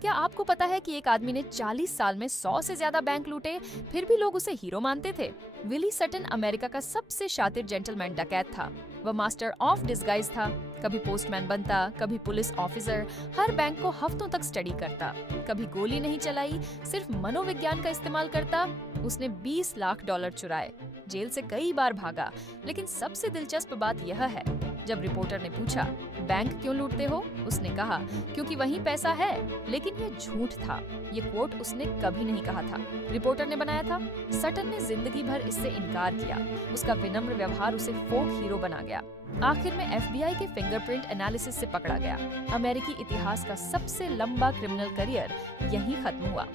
क्या आपको पता है कि एक आदमी ने 40 साल में 100 से ज्यादा बैंक लूटे, फिर भी लोग उसे हीरो मानते थे? विली सटन अमेरिका का सबसे शातिर जेंटलमैन डकैत था। वह मास्टर ऑफ डिस्गाइज था। कभी पोस्टमैन बनता, कभी पुलिस ऑफिसर, हर बैंक को हफ्तों तक स्टडी करता। कभी गोली नहीं चलाई, सिर्फ मनोविज्ञान का इस्तेमाल करता। उसने 20 लाख डॉलर चुराए, जेल से कई बार भागा। लेकिन सबसे दिलचस्प बात यह है, जब रिपोर्टर ने पूछा, बैंक क्यों लूटते हो? उसने कहा, क्योंकि वहीं पैसा है। लेकिन ये झूठ था। ये कोट उसने कभी नहीं कहा था, रिपोर्टर ने बनाया था। सटन ने जिंदगी भर इससे इनकार किया। उसका विनम्र व्यवहार उसे फोक हीरो बना गया। आखिर में FBI के फिंगरप्रिंट एनालिसिस से पकड़ा गया। अमेरिकी इतिहास का सबसे लंबा क्रिमिनल करियर यहीं खत्म हुआ।